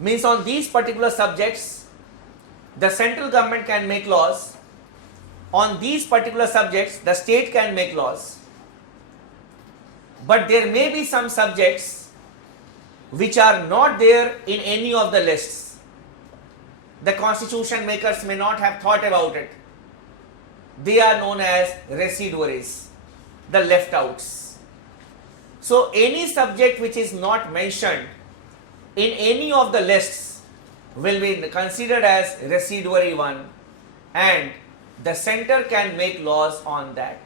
Means on these particular subjects, the central government can make laws. On these particular subjects, the state can make laws. But there may be some subjects which are not there in any of the lists. The constitution makers may not have thought about it. They are known as residuaries, the left outs. So any subject which is not mentioned in any of the lists will be considered as residuary one, and the center can make laws on that.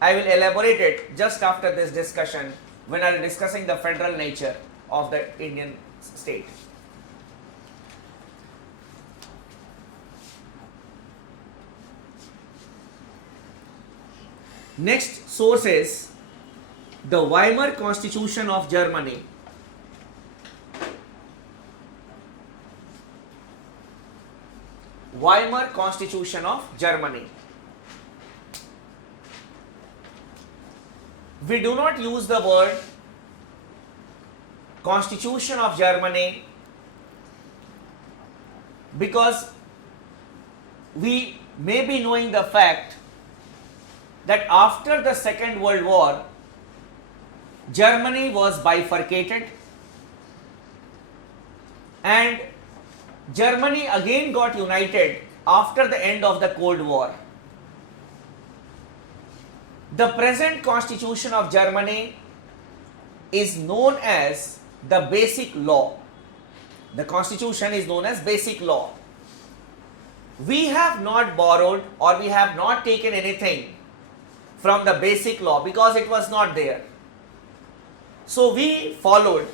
I will elaborate it just after this discussion when I am discussing the federal nature of the Indian state. Next source is the Weimar Constitution of Germany. Weimar Constitution of Germany. We do not use the word Constitution of Germany because we may be knowing the fact that after the Second World War, Germany was bifurcated and Germany again got united after the end of the Cold War. The present Constitution of Germany is known as the Basic Law. The Constitution is known as Basic Law. We have not borrowed or we have not taken anything from the Basic Law because it was not there. So we followed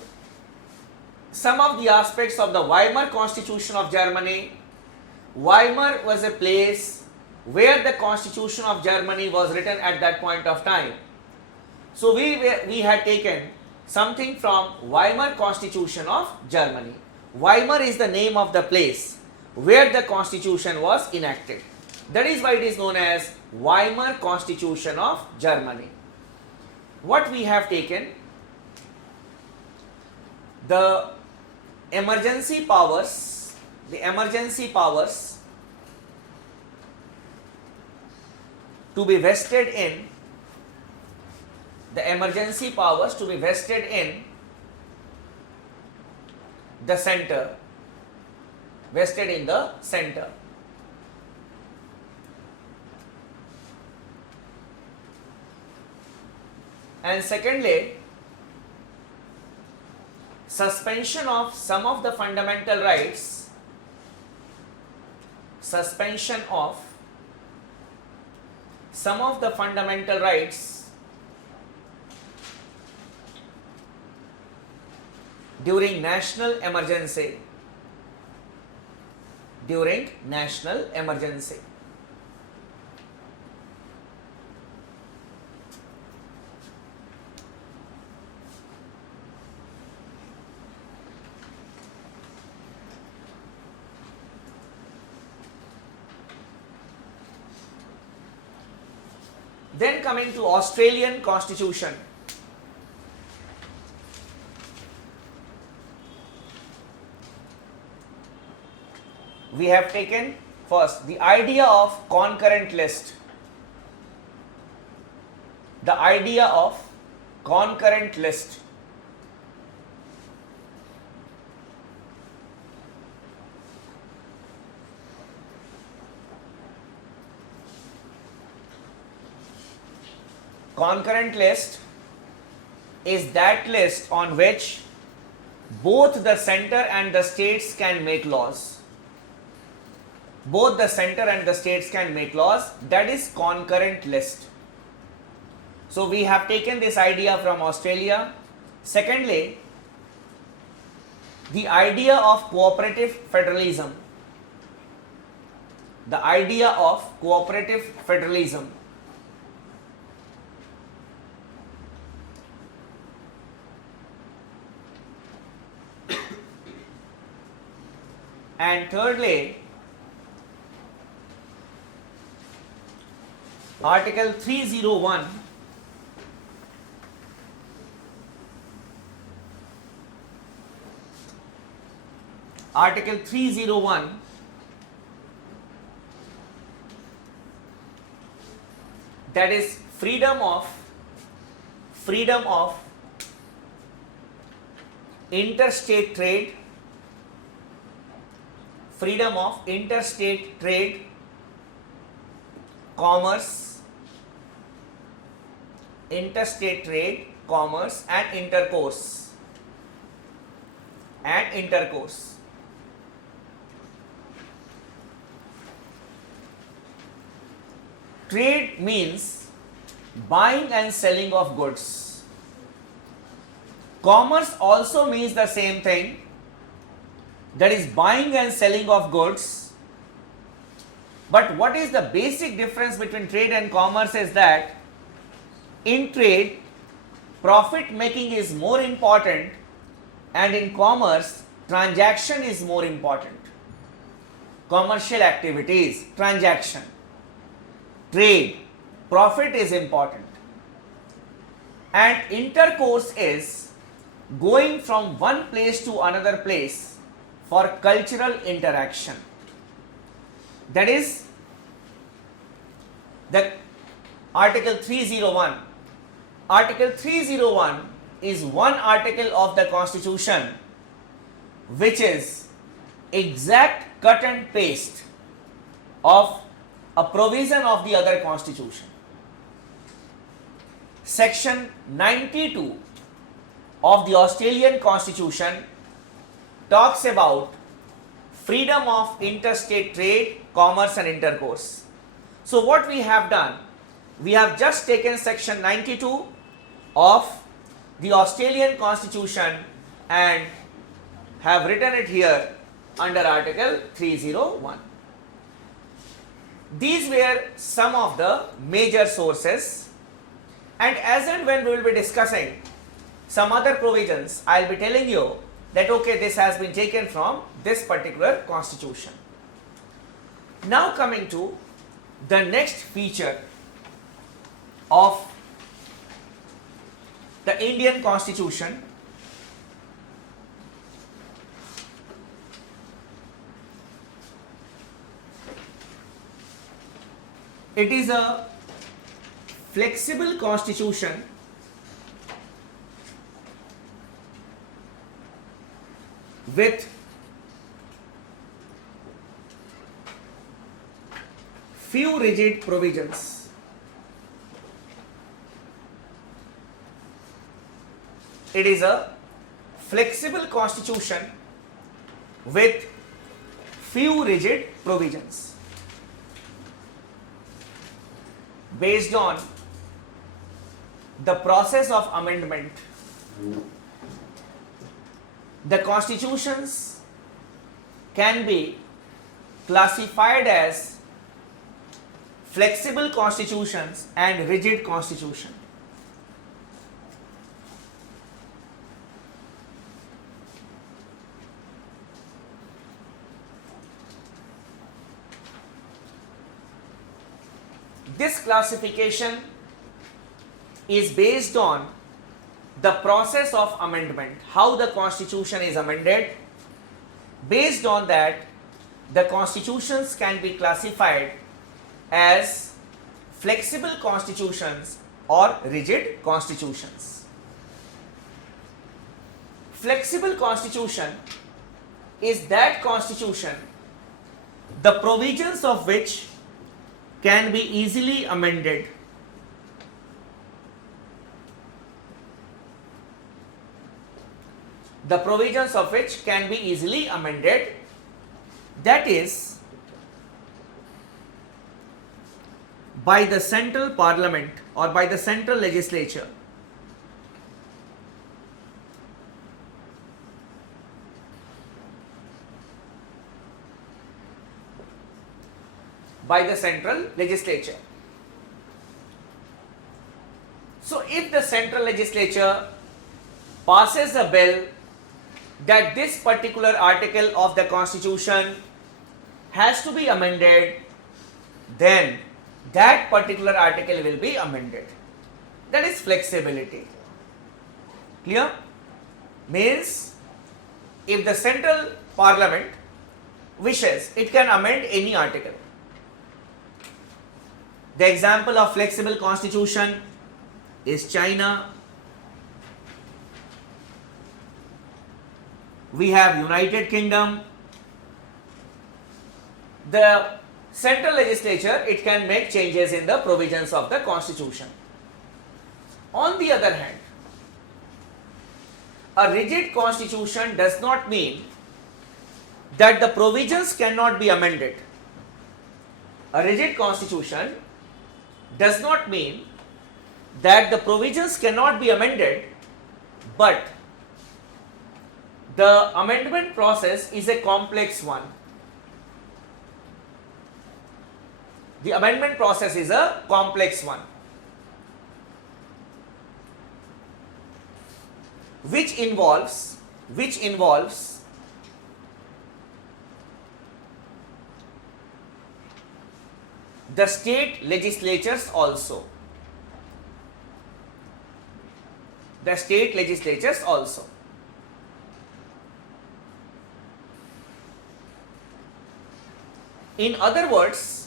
some of the aspects of the Weimar Constitution of Germany. Weimar was a place where the Constitution of Germany was written at that point of time. So we had taken something from Weimar Constitution of Germany. Weimar is the name of the place where the Constitution was enacted. That is why it is known as Weimar Constitution of Germany. What we have taken, the emergency powers to be vested in the center, and secondly, suspension of some of the fundamental rights, during national emergency. Then coming to Australian Constitution. We have taken first the idea of concurrent list. Concurrent list is that list on which both the center and the states can make laws. That is concurrent list. So we have taken this idea from Australia. Secondly, the idea of cooperative federalism. And thirdly, Article 301 Article 301 that is freedom of interstate trade, freedom of interstate trade, commerce, interstate trade, commerce and intercourse, Trade means buying and selling of goods. Commerce also means the same thing, that is buying and selling of goods. But what is the basic difference between trade and commerce is that in trade, profit making is more important, and in commerce, transaction is more important. Commercial activities, transaction. Trade, profit is important. And intercourse is going from one place to another place for cultural interaction. That is the Article 301. Article 301 is one article of the Constitution which is exact cut and paste of a provision of the other constitution. Section 92 of the Australian Constitution talks about freedom of interstate trade, commerce and intercourse. So what we have done, we have just taken section 92 of the Australian Constitution and have written it here under Article 301. These were some of the major sources, and as and when we will be discussing some other provisions, I will be telling you that okay, this has been taken from this particular constitution. Now coming to the next feature of the Indian Constitution, it is a flexible constitution with few rigid provisions. It is a flexible constitution with few rigid provisions. Based on the process of amendment, the constitutions can be classified as flexible constitutions and rigid constitution. This classification is based on the process of amendment, how the constitution is amended. Based on that, the constitutions can be classified as flexible constitutions or rigid constitutions. Flexible constitution is that constitution, the provisions of which can be easily amended. The provisions of which can be easily amended, that is, by the central parliament or by the central legislature. By the central legislature. So if the central legislature passes a bill that this particular article of the constitution has to be amended, then that particular article will be amended. That is flexibility. Clear? Means if the central parliament wishes, it can amend any article. The example of flexible constitution is China. We have United Kingdom. The central legislature, it can make changes in the provisions of the constitution. On the other hand, a rigid constitution does not mean that the provisions cannot be amended. A rigid constitution does not mean that the provisions cannot be amended, but the amendment process is a complex one. The amendment process is a complex one, which involves the state legislatures also. The state legislatures also. In other words,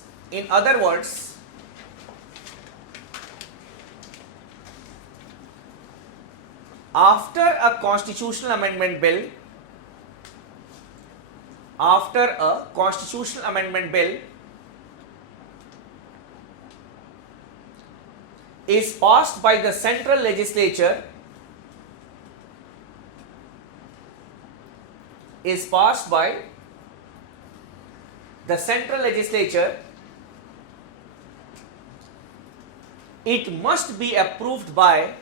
after a constitutional amendment bill, is passed by the central legislature, it must be approved by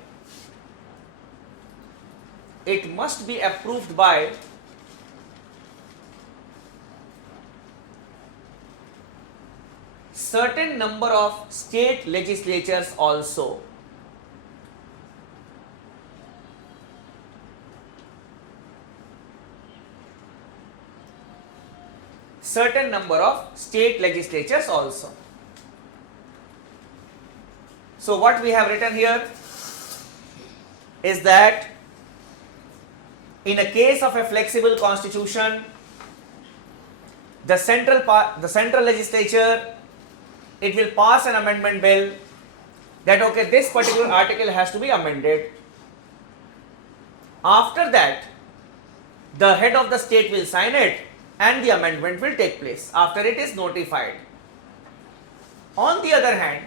certain number of state legislatures also. Certain number of state legislatures also. So what we have written here is that in a case of a flexible constitution, the central legislature, it will pass an amendment bill that okay, this particular article has to be amended. After that, the head of the state will sign it and the amendment will take place after it is notified. On the other hand,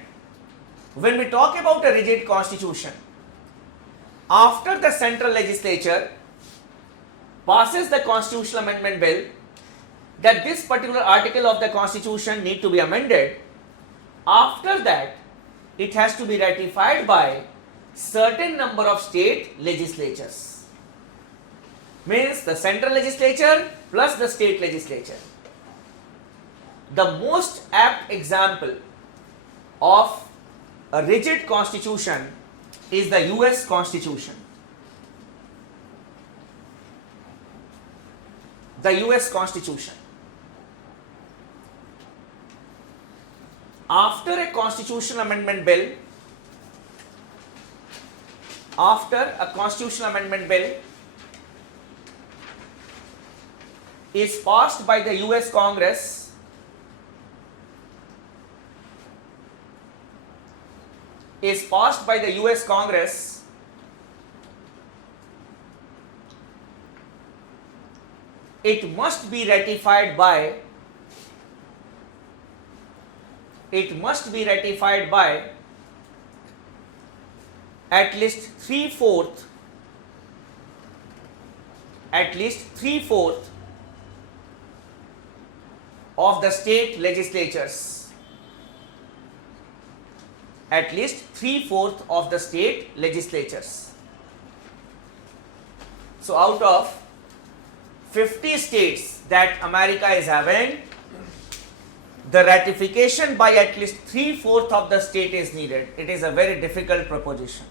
when we talk about a rigid constitution, after the central legislature passes the constitutional amendment bill that this particular article of the constitution need to be amended, after that it has to be ratified by certain number of state legislatures. Means the central legislature plus the state legislature. The most apt example of a rigid constitution is the US Constitution. The US Constitution. After a constitutional amendment bill, is passed by the US Congress, it must be ratified by at least three-fourth of the state legislatures. At least three-fourth of the state legislatures. So out of 50 states that America is having, the ratification by at least three-fourth of the state is needed. It is a very difficult proposition.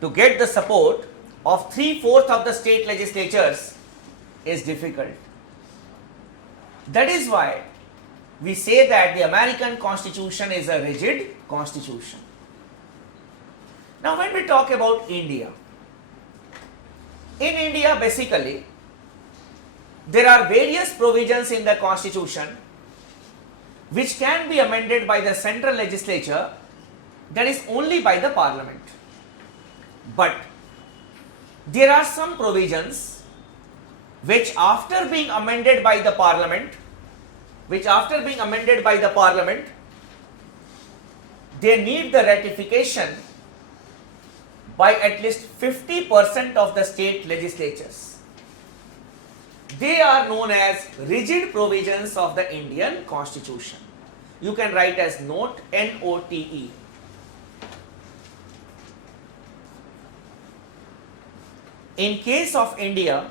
To get the support of three-fourth of the state legislatures is difficult. That is why we say that the American Constitution is a rigid constitution. Now when we talk about India, In India, basically, there are various provisions in the constitution which can be amended by the central legislature, that is only by the parliament. But there are some provisions which after being amended by the parliament, they need the ratification by at least 50% of the state legislatures. They are known as rigid provisions of the Indian Constitution. You can write as note, N-O-T-E. In case of India,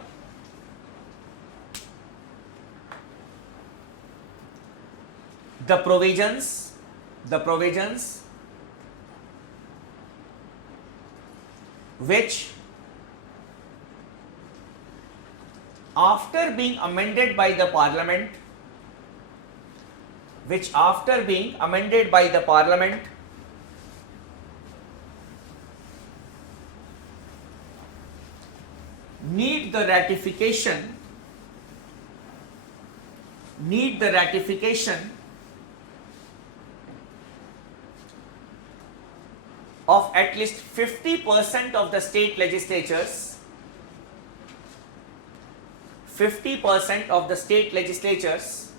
the provisions which after being amended by the parliament, need the ratification of at least 50% of the state legislatures, 50% of the state legislatures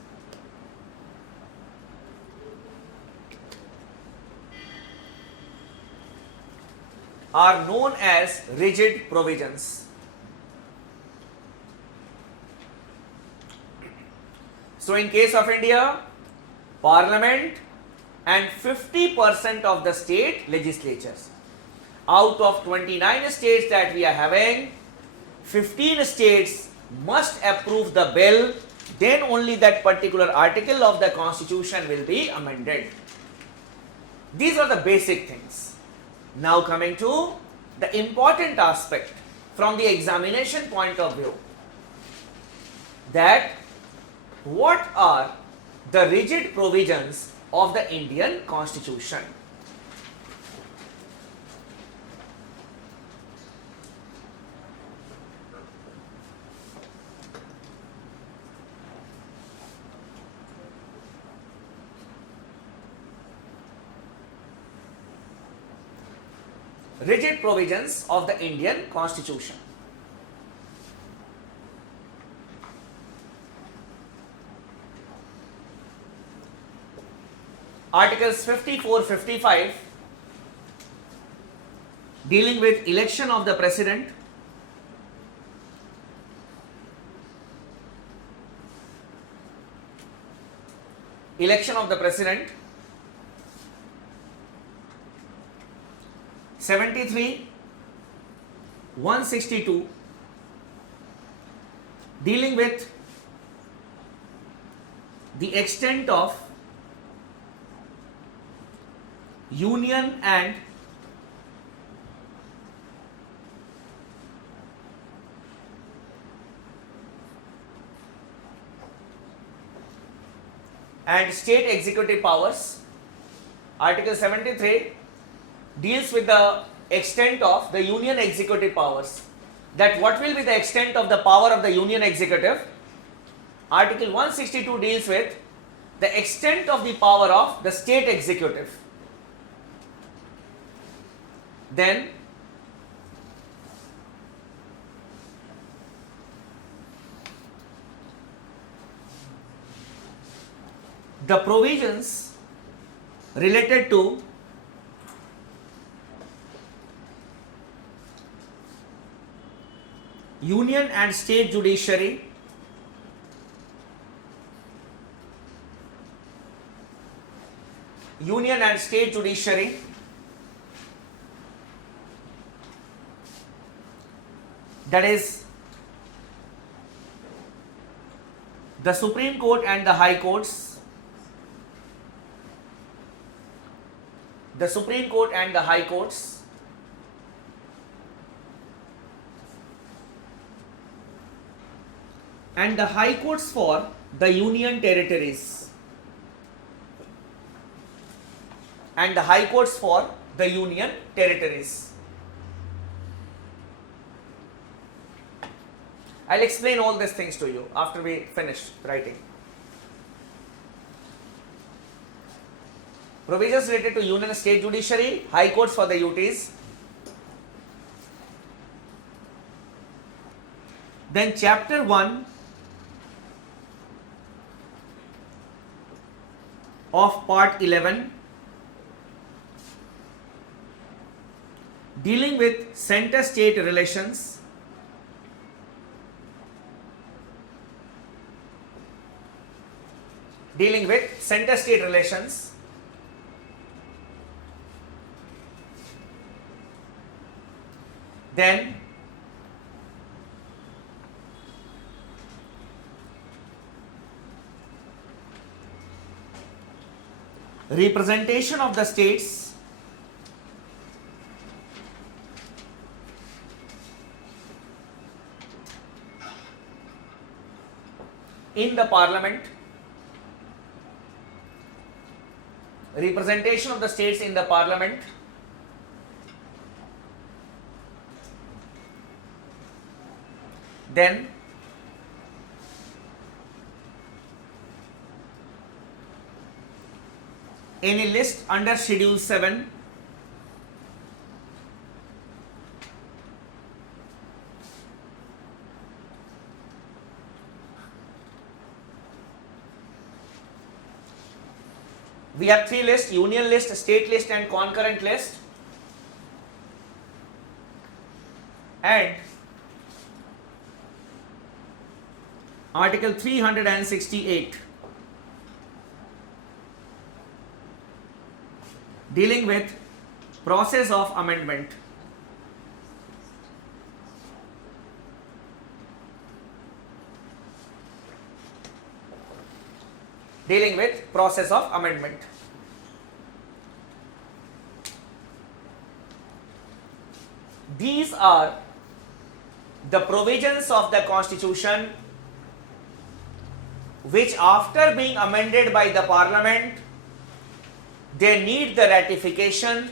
are known as rigid provisions. So in case of India, parliament and 50% of the state legislatures. Out of 29 states that we are having, 15 states must approve the bill, then only that particular article of the constitution will be amended. These are the basic things. Now coming to the important aspect from the examination point of view, that what are the rigid provisions of the Indian Constitution? Rigid provisions of the Indian Constitution. Articles 54, 55 dealing with election of the president, election of the president. 73, 162 dealing with the extent of union and state executive powers. Article 73 deals with the extent of the union executive powers, that what will be the extent of the power of the union executive. Article 162 deals with the extent of the power of the state executive. Then the provisions related to union and state judiciary, that is the Supreme Court and the High Courts, and the High Courts for the Union Territories, I'll explain all these things to you after we finish writing. Provisions related to union state judiciary, high courts for the UTs. Then chapter 1 of part 11 dealing with center state relations. Dealing with center state relations. Then representation of the states in the parliament. Representation of the states in the parliament. Then any list under schedule 7 we have 3 lists: union list, state list and concurrent list. And article 368 dealing with process of amendment. Dealing with process of amendment. These are the provisions of the Constitution which, after being amended by the Parliament, they need the ratification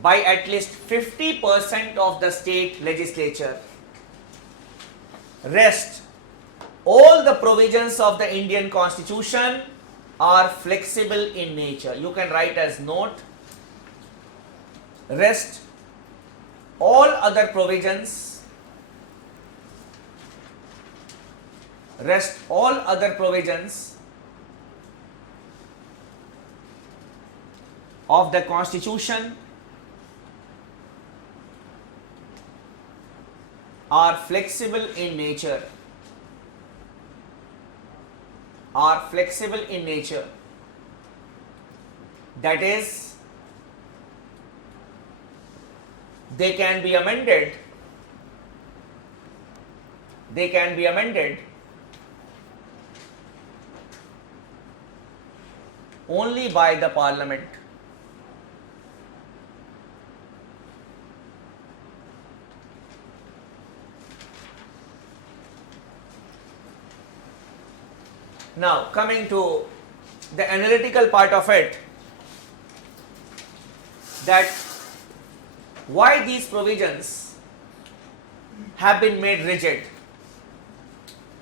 by at least 50% of the state legislature. Rest, all the provisions of the Indian Constitution are flexible in nature. You can write as note. Rest, all other provisions of the Constitution are flexible in nature. That is, they can be amended only by the Parliament. Now, coming to the analytical part of it, that why these provisions have been made rigid,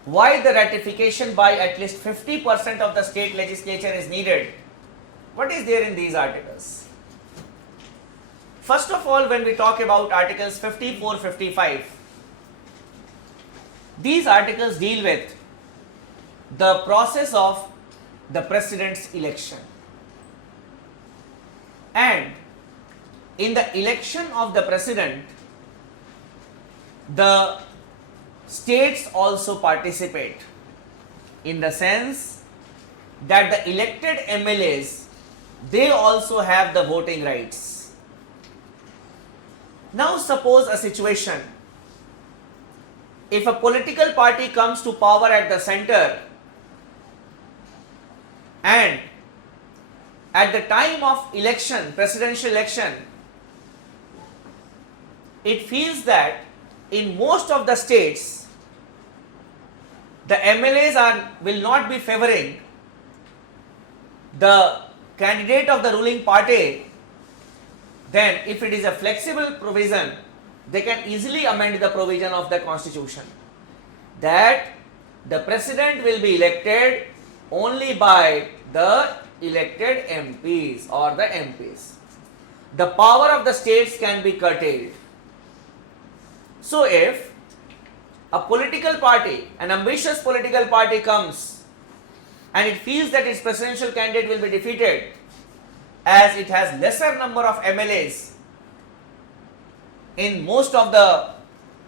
why the ratification by at least 50% of the state legislature is needed, what is there in these articles? First of all, when we talk about articles 54, 55, these articles deal with the process of the president's election. And in the election of the president, the states also participate, in the sense that the elected MLAs, they also have the voting rights. Now suppose a situation, if a political party comes to power at the center and at the time of election, presidential election, it feels that in most of the states the MLAs will not be favoring the candidate of the ruling party, then if it is a flexible provision, they can easily amend the provision of the Constitution. that the president will be elected only by the elected MPs or the MPs. The power of the states can be curtailed. So if a political party, an ambitious political party comes and it feels that its presidential candidate will be defeated as it has lesser number of MLAs in most of the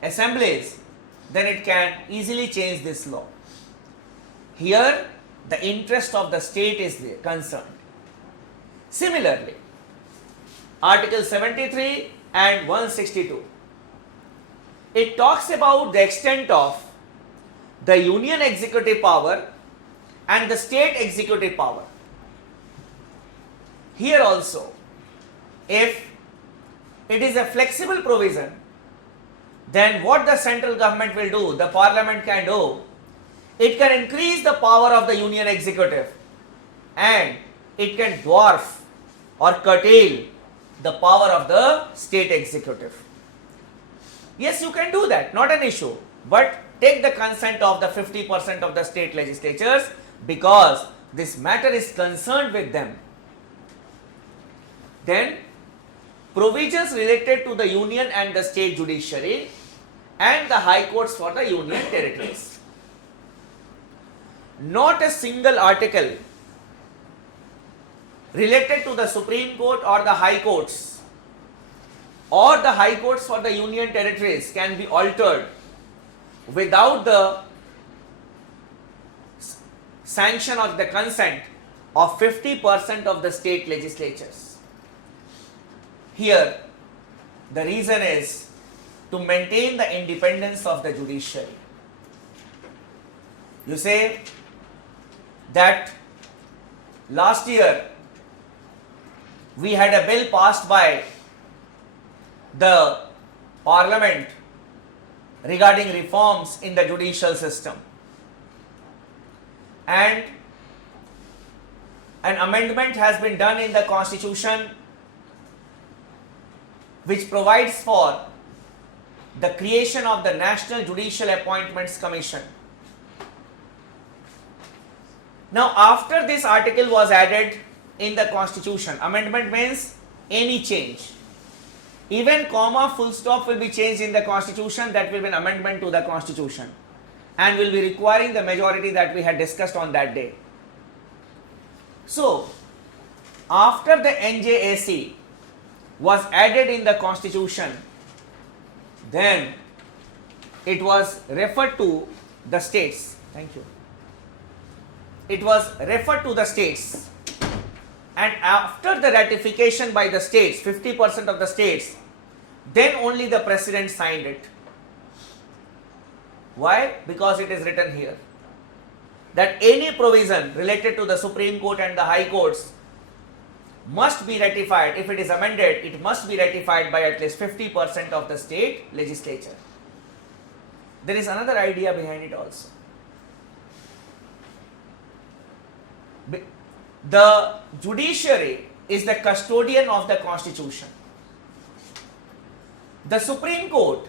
assemblies, then it can easily change this law. Here, the interest of the state is concerned. Similarly, Article 73 and 162, it talks about the extent of the union executive power and the state executive power. Here also, if it is a flexible provision, then what the central government will do, the parliament can do, it can increase the power of the union executive and it can dwarf or curtail the power of the state executive. Yes, you can do that, not an issue, but take the consent of the 50% of the state legislatures because this matter is concerned with them. Then, provisions related to the union and the state judiciary and the high courts for the union territories. Not a single article related to the Supreme Court or the high courts or the high courts for the union territories can be altered without the sanction or the consent of 50% of the state legislatures. Here, the reason is to maintain the independence of the judiciary. You say that last year we had a bill passed by the parliament regarding reforms in the judicial system, and an amendment has been done in the constitution which provides for the creation of the National Judicial Appointments Commission. Now, after this article was added in the constitution, amendment means any change. Even comma, full stop will be changed in the constitution, that will be an amendment to the constitution and will be requiring the majority that we had discussed on that day. So, after the NJAC was added in the constitution, then it was referred to the states. Thank you. It was referred to the states, and after the ratification by the states, 50% of the states, then only the president signed it. Why? Because it is written here that any provision related to the Supreme Court and the High Courts must be ratified. If it is amended, it must be ratified by at least 50% of the state legislature. There is another idea behind it also. The judiciary is the custodian of the constitution. The Supreme Court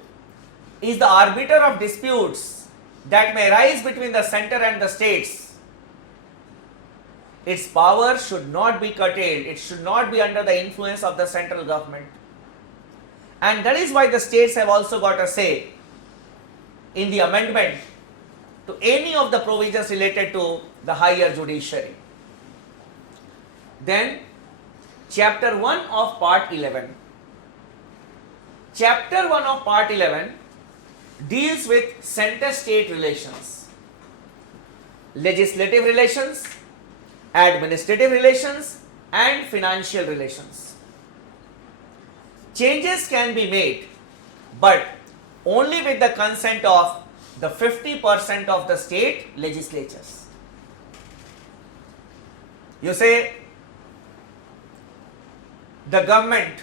is the arbiter of disputes that may arise between the center and the states. Its power should not be curtailed. It should not be under the influence of the central government. And that is why the states have also got a say in the amendment to any of the provisions related to the higher judiciary. Then, Chapter 1 of Part 11. Chapter 1 of Part 11 deals with center-state relations, legislative relations, administrative relations, and financial relations. Changes can be made, but only with the consent of the 50% of the state legislatures. You say, the government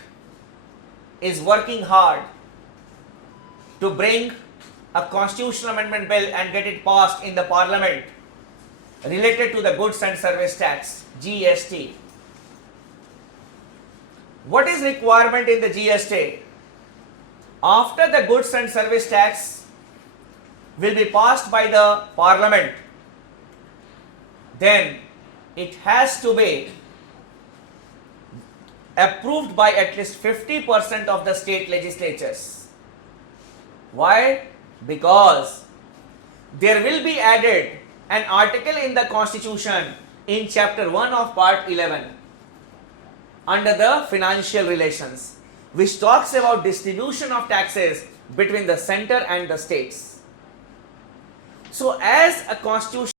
is working hard to bring a constitutional amendment bill and get it passed in the parliament related to the goods and service tax, GST. What is requirement in the GST? After the goods and service tax, will be passed by the parliament, then it has to be approved by at least 50% of the state legislatures. Why? Because there will be added an article in the constitution in chapter 1 of part 11 under the financial relations, which talks about distribution of taxes between the center and the states. So as a constitution